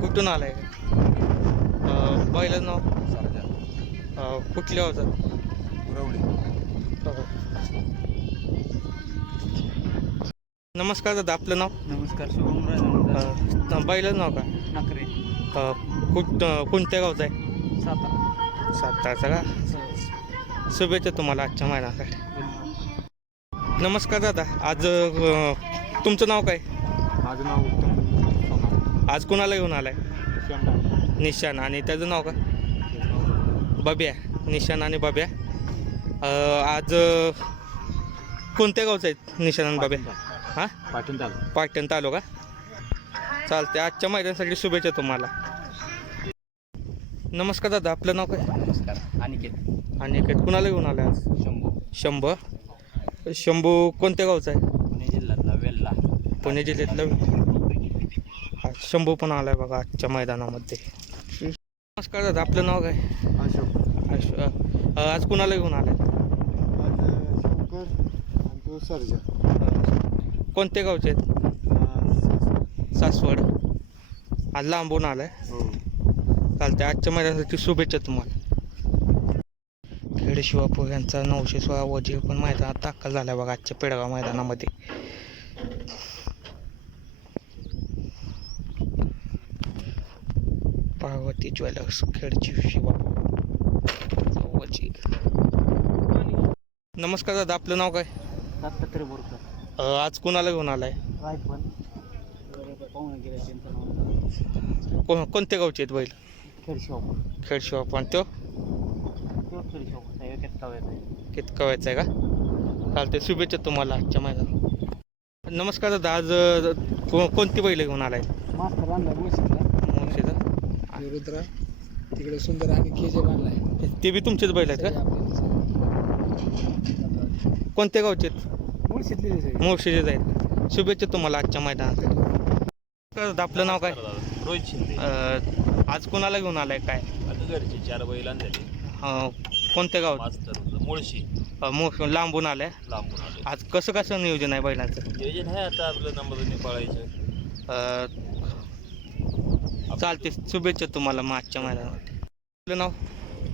कुठून आलाय? अं, बैलाचं नाव? अं, कुठल्या होतं नमस्कार दादा आपलं नाव? नमस्कार शुभम राजा अं, बैलाचं नाव काय नाकरे. अं, कुठ अं, कोणत्या गावचं आहे? सातारा. सातारचा का? शुभेच्छा तुम्हाला आजच्या महिन्यासाठी नमस्कार दादा आज अं, तुमचं नाव काय? माझं नाव उत्तम आज कुणाला घेऊन आलाय? निशान आणि त्याचं नाव काय? बब्या. निशान आणि बब्या. अं, आज कोणत्या गावचं आहेत निशान आणि बब्या? हां? पाठवून चालू पाटण तालुका? चालते आजच्या मैदानासाठी शुभेच्छा तुम्हाला. नमस्कार दादा आपलं नाव काय? नमस्कार. अनिकेत. आणि काय कुणाला घेऊन आलं आज? शंभू. शंभर शंभू कोणत्या गावचा आहे? पुणे जिल्ह्यातला वेल्ला. पुणे जिल्ह्यातलं हा शंभू पण आलाय बघा आजच्या मैदानामध्ये. नमस्कार दादा आपलं नाव काय? अशोक. आज कुणाला घेऊन आलाय? अ, कोणत्या गावचे आहेत? सासवड. आज लांबून आलाय. हो. चालते आजच्या मैदानासाठी शुभेच्छा तुम्हाला. खेड शिवापूर यांचा नऊशे सोळा वजीर पण मैदानात दाखल झाला बघा आजच्या पेडगाव मैदानामध्ये. पार्वती ज्वेलर्स खेडची वजीर नमस्कार दादा आपलं नाव काय? दत्तात्रय बोरकर. अ, आज कुणाला घेऊन आलाय? रायफल पाहुणे गेले त्यांचं नाव को कोणत्या गावचे आहेत बैल? खेड शॉप खेड आणि तो? तो खेड शॉप आहे एकाच गावात आहे? कित कवायचं आहे का? चालते शुभेच्छा तुम्हाला आजच्या मैदानात. नमस्कार दादा आज अ, को कोणती बैल घेऊन आलाय? मास्तर आणला रुद्रा तिकडे सुंदर आणि केजे बांधलाय ते बी तुमचेच बैल आहेत का? कोणत्या गावचे आहेत? मुळशीतले मुळशीचेच आहेत. शुभेच्छा तुम्हाला आजच्या मैदानात. आपलं नाव काय? रोहित शिंदे. अ, आज कोणाला घेऊन आलाय? काय? आता घरचे चार बैल अ, कोणत्या गावात? मास्तर मुळशी. अ, लांबून आलाय. लांबून आले आज कसं कसं नियोजन आहे बैलांचं? नियोजन आहे आता आपलं नंबरने पळायचं अ, चालते. शुभेच्छा तुम्हाला मग आजच्या मैदानात आपलं नाव?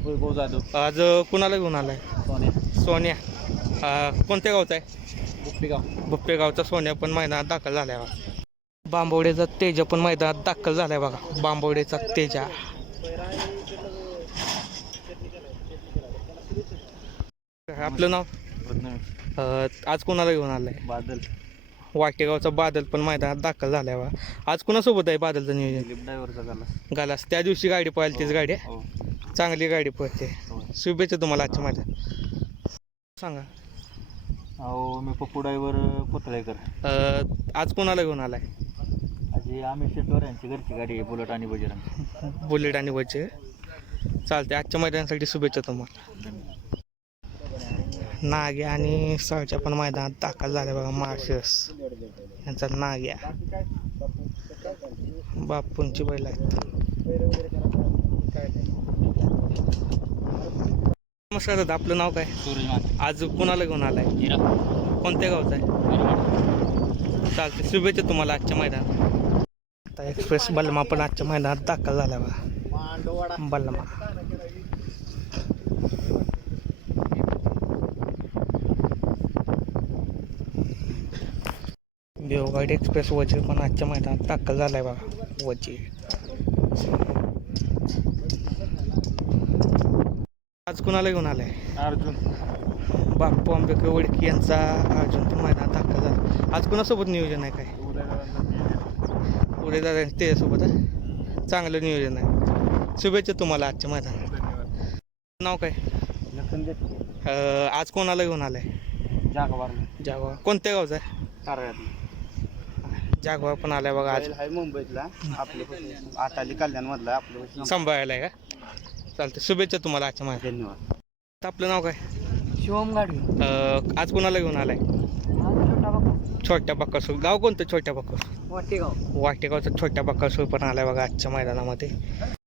वैभव जाधव. आज कुणाला घेऊन आलाय? सोने सोन्या. अ, कोणत्या गावचा आहे? बुप्पीगाव बुप्पे गावचा सोन्या पण मैदानात दाखल झालाय बघा. बांबवडेचा तेजा पण मैदानात दाखल झालाय बघा. बांबवडेचा तेजा. आपलं नाव? अ, आज कोणाला घेऊन आलाय? बादल. वाटेगावचा बादल पण मैदानात दाखल झालाय बघा आज कोणासोबत आहे बादलचं नियोजन? ड्रायव्हरचा झाला. गालास त्या दिवशी गाडी पळाली तीच गाडी. आहे. हो. चांगली गाडी पळते. हो. शुभेच्छा तुम्हाला आजच्या मैदान सांगा. अहो मी पप्पू ड्रायव्हर कोतळेकर अ, आज कोणाला घेऊन आलाय? आजी आम्ही शेटवर यांची घरची गाडी आहे बुलट आणि बजरंग बुलेट आणि वचे चालते आजच्या मैदानासाठी शुभेच्छा तुम्हाला. नाग्या आणि सहच्या पण मैदानात दाखल झाल्या बघा मार्शस यांचा नाग्या बापूंची बैल आहेत. नमस्कार दादा आपलं नाव काय? आज कोणाला घेऊन आलाय? कोणत्या गावचं आहे? चालते शुभेच्छा तुम्हाला आजच्या मैदानात. आता एक्सप्रेस बलमा पण आजच्या मैदानात दाखल झाला बघा. बलमा देवगाडी एक्सप्रेस वजीर पण आजच्या मैदानात दाखल झालाय बघा वजीर आज कुणाला घेऊन आलाय? अर्जुन. बाप्पू आंबेकर वडकी यांचा अर्जुन पण मैदानात दाखल झाला. आज कुणासोबत नियोजन आहे काय? पुढे दादा त्याच्यासोबत आहे? चांगलं नियोजन आहे. शुभेच्छा तुम्हाला आजच्या मैदानात. नाव काय? आज कोणाला घेऊन आलाय? जागवार. जागवा कोणत्या गावचा आहे? जागवा पण आलाय बघा आज. आहे मुंबईतला आटाली कल्याणमधला सांभाळायला आहे का? चालतं शुभेच्छा तुम्हाला आजच्या मैदानात धन्यवाद. आपलं नाव काय? शिवम गाडी अं, आज कोणाला घेऊन आलाय? छोट्या बक्कासूर गाव कोणतं? छोट्या बक्कासूर वाटेगाव. वाटेगावचा छोट्या बक्कासूर पण आलाय बघा आजच्या मैदानामध्ये.